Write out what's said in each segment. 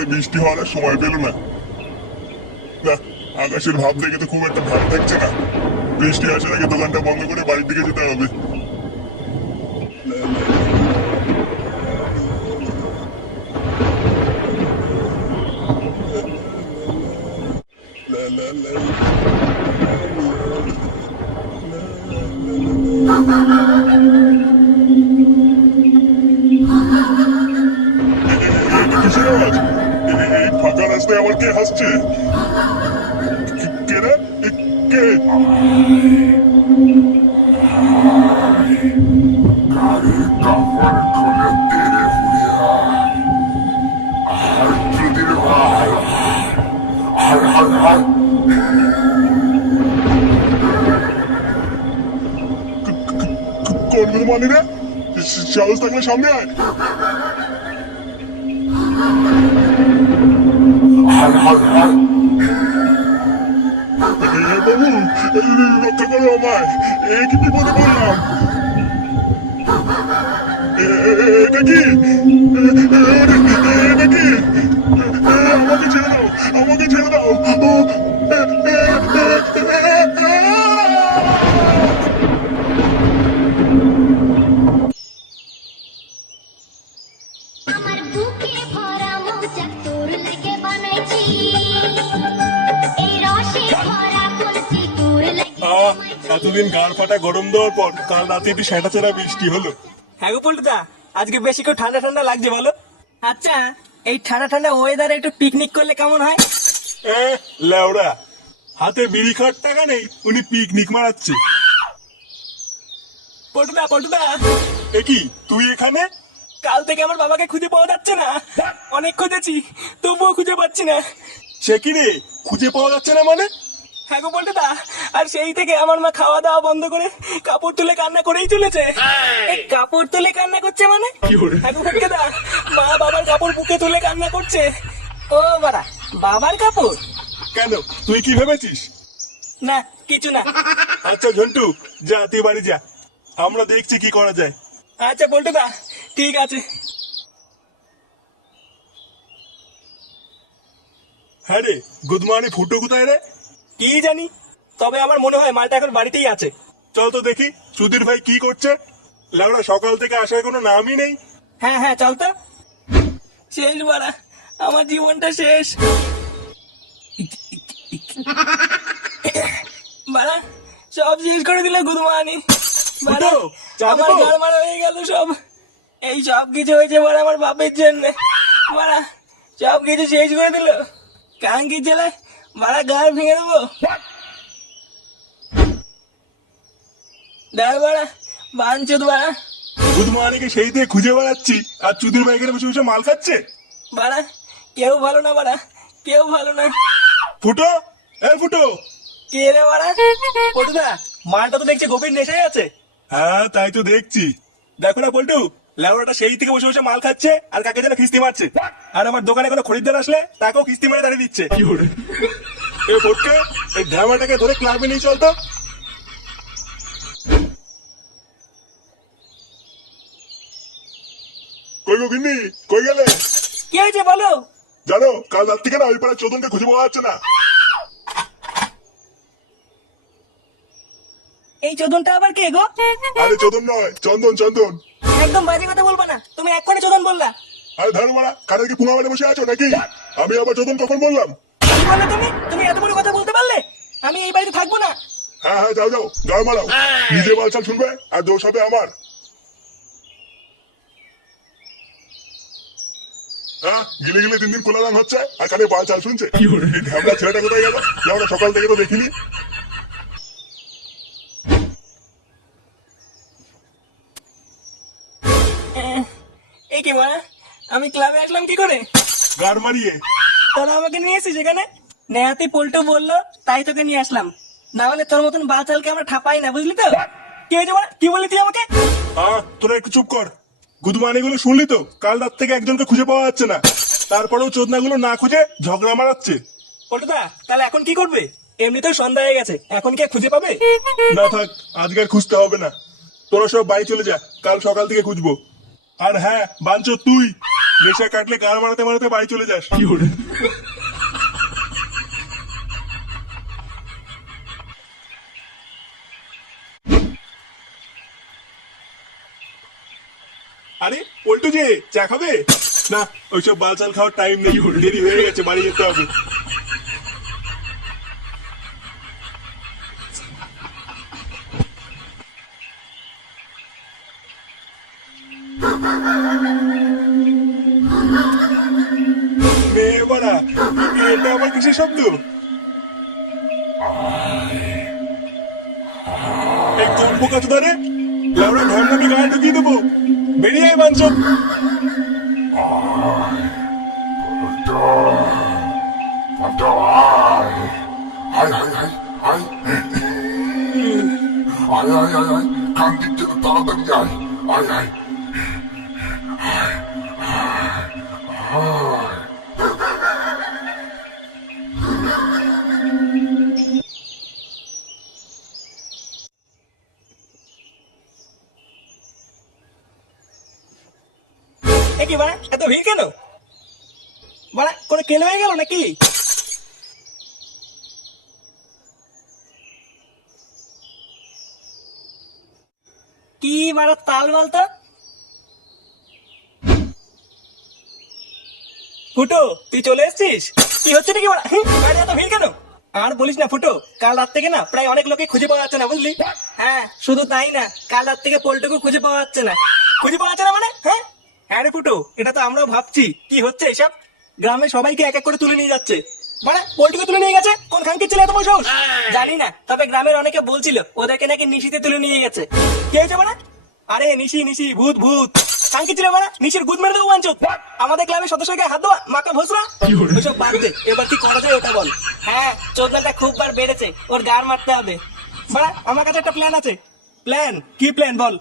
সকালে বৃষ্টি হওয়ার আর সময় পেল না। না, আকাশের ভাব দেখে তো খুব একটা ভালো থাকছে না। বৃষ্টি আসার আগে দোকানটা বন্ধ করে বাড়ির দিকে যেতে হবে। কিসের আওয়াজ? এই ফাঁকা রাস্তায় আবার কে হাসছে? কে রে? কে? গাড়ির কাপড় খুলে তেরে ফুরিয়া আর চুদির ভাই আর আর আর কোন মানে রে? সাহস থাকলে সামনে আয়। আর আর আর বাবু, রক্ষা করো আমায়। কি বিপদে পড়লাম? এটা কি? এটা কি? আমাকে ছেড়ে দাও, আমাকে ছেড়ে দাও। আমার বুকে ভরা মৌচাক তোর লাগে বানাইছি এই রসে ভরা কলসি তোর লাগে এতদিন গাড় ফাটা গরম দেওয়ার পর কাল রাতে একটু সেটা ছেড়া বৃষ্টি হলো। হ্যাঁ গো পল্টুদা, আজকে বেশি করে ঠান্ডা ঠান্ডা লাগছে বলো। আচ্ছা, এই ঠান্ডা ঠান্ডা ওয়েদারে একটু পিকনিক করলে কেমন হয়? লেওড়া, হাতে বিড়ি খাওয়ার টাকা নেই, উনি পিকনিক মারাচ্ছে। পল্টুদা পল্টুদা, এ কি তুই এখানে? কাল থেকে আমার বাবাকে খুঁজে পাওয়া যাচ্ছে না। অনেক খুঁজেছি, তবুও খুঁজে পাচ্ছি না। সে কি রে, খুঁজে পাওয়া যাচ্ছে না মানে? হ্যাঁ গো পল্টুদা, আর সেই থেকে আমার মা খাওয়া দাওয়া বন্ধ করে কাপড় তুলে কান্না করেই চলেছে। এই কাপড় তুলে কান্না করছে মানে? হ্যাঁ গো পল্টুদা, মা বাবার কাপড় বুকে তুলে কান্না করছে। ও বাড়া, বাবার কাপড়? কেন, তুই কি ভেবেছিস? না, কিছু না। আচ্ছা ঝন্টু, যা তুই বাড়ি যা, আমরা দেখছি কি করা যায়। আচ্ছা পল্টুদা, ঠিক আছে। হ্যাঁ রে, গুদমানি ফুটো কোথায় রে? কি জানি, তবে আমার মনে হয় মালটা এখন বাড়িতেই আছে। চল তো দেখি সুধীর ভাই কি করছে। লাউড়া সকাল থেকে আসার কোনো নামই নেই। হ্যাঁ হ্যাঁ, চল তো। শেষ বাড়া, আমার জীবনটা শেষ বাড়া, সব শেষ করে দিল গুদমানি। বাড়া, ফুটো, চা আমার দেবো? গাড় মারা হয়ে গেল সব। এই সব কিছু হয়েছে বাড়া আমার বাপের জন্য। বাড়া, সব কিছু শেষ করে দিল। কাঙ্কি জেলায় বাড়া গাড় ভেঙে দেবো। দাঁড় বাড়া, বাঞ্চুত বাড়া। গুদমানিকে সেই দিয়ে খুঁজে বেড়াচ্ছি, আর চুদির ভাই এখানে বসে বসে মাল খাচ্ছে। বাড়া, কেউ ভালো না বাড়া, কেউ ভালো না। ফুটো, এ ফুটো। কে রে বাড়া? পল্টুদা, মালটা তো দেখছি গভীর নেশায় আছে। হ্যাঁ তাই তো দেখছি। দেখো না পল্টু, লেবরাটা সেই থেকে বসে বসে মাল খাচ্ছে আর কাকে যেন খিস্তি মারছে। আর আমার দোকানে কোনো খরিদ্দার আসলে তাকেও খিস্তি মারে দাঁড়িয়ে দিচ্ছে। এ ফটকে, এই ঢামাটাকে ধরে ক্লাবে নিয়ে চল তো। কই গো গিন্নি, কই গেলে? কি হয়েছে বলো? জানো কাল রাত থেকে না ওই পাড়ার চোদনকে খুঁজে পাওয়া যাচ্ছে না। এই চোদনটা আবার কে গো? আরে চোদন নয়, চন্দন চন্দন। একদম বাজে কথা বলবা না, তুমি এক্ষুনি চোদন বললা। আরে ধরো মারা, কানের কি পুঙা মেরে বসে আছো নাকি? আমি আবার চোদন কখন বললাম? কি বললে তুমি? তুমি এত বড় কথা বলতে পারলে? আমি এই বাড়িতে থাকবো না। হ্যাঁ হ্যাঁ, যাও যাও, গাড় মারাও। নিজে বালছাল শুনবে আর দোষ হবে আমার। হ্যাঁ, গিলে গিলে দিন দিন খোলা রান হচ্ছে আর কানে বালছাল শুনছে। এই ঢ্যামলা ছেলেটা কোথায় গেল? আমরা সকাল থেকে তো দেখিনি। এই কি বাড়া, আমি ক্লাবে আসলাম কি করে? গাড় মারিয়ে। তোরা আমাকে নিয়ে এসেছিস এখানে? নেহাতি পল্টু বললো তাই তোকে নিয়ে আসলাম, না হলে তোর মতন বাচালকে আমরা ঠাপাই না, বুঝলি তো? কি হয়েছে বাড়া, কি বললি তুই আমাকে? তোরা একটু চুপ কর। গুদমানিগুলো শুনলি তো, কাল রাত থেকে একজনকে খুঁজে পাওয়া যাচ্ছে না। তারপরেও চোদনাগুলো না খুঁজে ঝগড়া মারাচ্ছে। পল্টুদা, তাহলে এখন কি করবে? এমনিতেও সন্ধ্যা হয়ে গেছে, এখন কে খুঁজে পাবে? না থাক, আজকে আর খুঁজতে হবে না। তোরা সব বাড়ি চলে যা, কাল সকাল থেকে খুঁজবো। আর হ্যাঁ বাঞ্চ, তুই নেশা কাটলে গান মারাতে মারাতে বাড়ি চলে যাস। আরে পল্টু যে চা খাবে? না, ওইসব বালচাল খাওয়ার টাইম নেই, দেরি হয়ে গেছে, বাড়ি যেতে হবে। মেয়েবাড়া, এটা আবার কিসের শব্দ? এই কম্প কত ধরে লাউড়া ঘর নামে গায়ে ঢুকিয়ে দেবো। বেরিয়ে আয় বাঞ্চব। কান দিচ্ছে তো তাড়াতাড়ি আয়, আয় আয়। কি বাড়া এত ভিড় কেন? বাড়া কোনো কেলো হয়ে গেল নাকি? কি বাড়া তাল বলতো? ফুটো তুই চলে এসেছিস? কি হচ্ছে নাকি বাড়া? গাড়ি এত ভিড় কেন? আর বলিস না ফুটো, কাল রাত থেকে না প্রায় অনেক লোকে খুঁজে পাওয়া যাচ্ছে না, বুঝলি? হ্যাঁ শুধু তাই না, কাল রাত থেকে পল্টুকে খুঁজে পাওয়া যাচ্ছে না। খুঁজে পাওয়া যাচ্ছে না মানে? হ্যাঁ হ্যাঁ রে ফুটো, এটা তো আমরাও ভাবছি কি হচ্ছে এসব। গ্রামে সবাইকে এক এক করে তুলে নিয়ে যাচ্ছে। মানে পল্টুকে তুলে নিয়ে গেছে? কোন খানকে ছিল এত বড় সাহস? জানি না, তবে গ্রামের অনেকে বলছিল ওদেরকে নাকি নিশিতে তুলে নিয়ে গেছে। কি হয়েছে মানে? আরে নিশি নিশি, ভূত ভূত। খানকি ছিল মানে নিশির গুদ মেরে দেবো বাঞ্চত। আমাদের গ্রামের সদস্যকে হাত দেওয়া মাকা ভসরা। ওসব বাদ দে, এবার কি করা যায় ওটা বল। হ্যাঁ চোদনাটা খুব বার বেড়েছে, ওর গার মারতে হবে। বাড়া আমার কাছে একটা প্ল্যান আছে। প্ল্যান? কি প্ল্যান বল?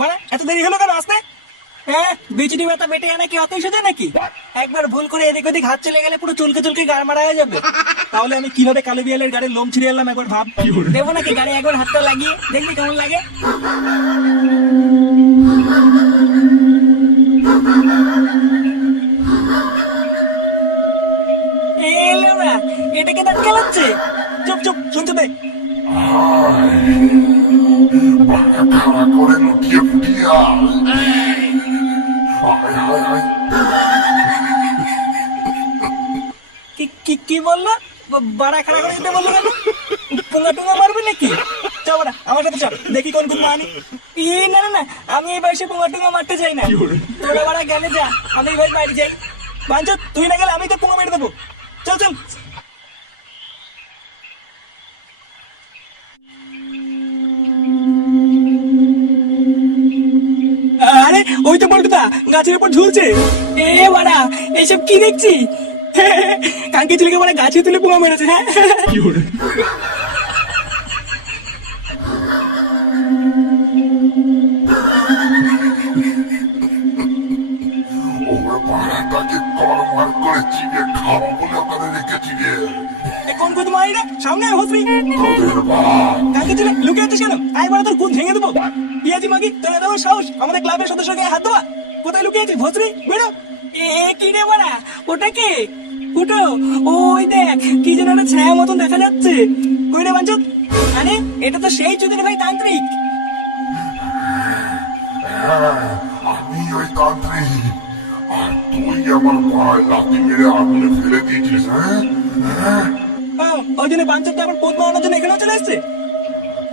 মানে এত দেরি হলো কেন আসতে? হ্যাঁ বিচুটি ব্যথা বেটে আনা কি অতই সোজা নাকি? একবার ভুল করে এদিক ওদিক হাত চলে গেলে পুরো চুলকে চুলকে গাড় মারা হয়ে যাবে। তাহলে আমি কিভাবে কালো বিড়ালের গাড়ির লোম ছিঁড়ে এলাম একবার ভাব। দেবো নাকি গাড়ি একবার হাতটা লাগিয়ে দেখবি কেমন লাগে। এটাকে দাঁত খেলাচ্ছে। চুপ চুপ, শুনতে দে। খাড়া করে লুটিয়ে ফুটিয়ে আয়, আয় আয় আয়। কি বললো? বাড়া খাড়া করে দিতে বললো কেন? পুঙ্গা টুঙ্গা মারবে নাকি? চ বাড়া আমার সাথে চ, দেখি কোন কোন মানি। না না না, আমি এই বয়সে পুঙ্গা টুঙ্গা মারতে চাই না। তোরা বাড়া গেলে যা, আমি এবার বাইরে যাই। বাঞ্চত তুই না গেলে আমি তো পুঙ্গা মেরে দেবো। চল চল। আরে ওই তো বলটুদা গাছের উপর ঝুলছে। এ বাড়া এইসব কি দেখছি? কানকে ছেলেকে বাড়া গাছে তুলে পোঙা মেরেছে। হ্যাঁ ওর পাড়াটাকে করমার করে চিবিয়ে খাওয়া বলে ওখানে রেখেছি রে। কোন কোন মারি রে? সামনে হসরি। তোদের বাপ কানকে ছেলে লুকে আছিস কেন? আই বাড়া তোর গুণ ভেঙে দেবো। পিয়াজি মাগি তোর এত বড় সাহস আমাদের ক্লাবের সদস্যকে হাত দেওয়া? কোথায় লুকিয়ে আছিস ভসরি? বেরো। কি রে বাড়া, ওটা কে? ফুটো ওই দেখ কি যেন একটা ছায়া মতন দেখা যাচ্ছে। কই রে বাঞ্চত? আরে এটা তো সেই চুদির ভাই তান্ত্রিক। আমি ওই তান্ত্রিক, আর তুই আমার ভাই লাথি মেরে আগুনে ফেলে দিয়েছিস। হ্যাঁ ওই জন্য বাঞ্চত আবার পোদ মারানোর জন্য এখানেও চলে এসছে।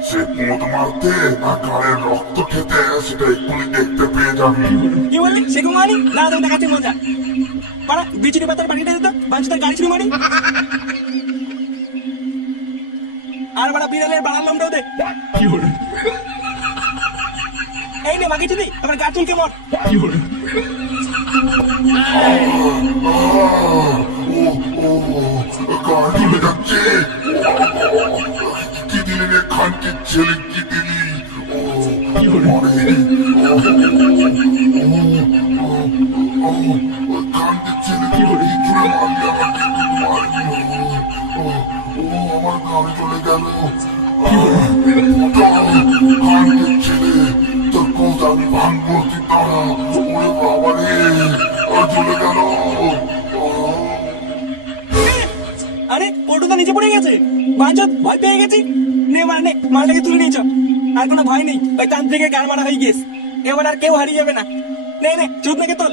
সে পোদ মারতে না গাড়ের রক্ত খেতে সেটা এক্ষুনি দেখতে পেয়ে যাবি। কি বললি? সে কুমারি না তোকে দেখাচ্ছে মজা। পাড়া বিচুরি পাতার বাড়িটা দিত, বাঞ্চতের গাড়ি ছিল মারি। আর বাড়া বিড়ালের বাড়ার লোমটাও দে। এই নে মাগি চুদি, আমার গা চুলকে মর। গাড়ি হয়ে যাচ্ছে। কি দিলি রে খানকির ছেলে, কি দিলি? কান্দের ছেলে তুই ছুঁড়ে মারলি আমাকে, মারলি। আমার গাড়ি চলে গেল। কান্দের ছেলে তোর কোথা আমি ভাঙবো, তুই তারা। ওরে বাবা রে, চলে গেল। আরে পল্টুদা নিচে পড়ে গেছে, বাঞ্চত ভয় পেয়ে গেছি। নে মালটাকে তুলে নিয়েছ, আর কোনো ভয় নেই। ওই তান্ত্রিকের গান মারা হয়ে গেছে, এবার আর কেউ হারিয়ে যাবে না। নে চুদ নাকি তোল।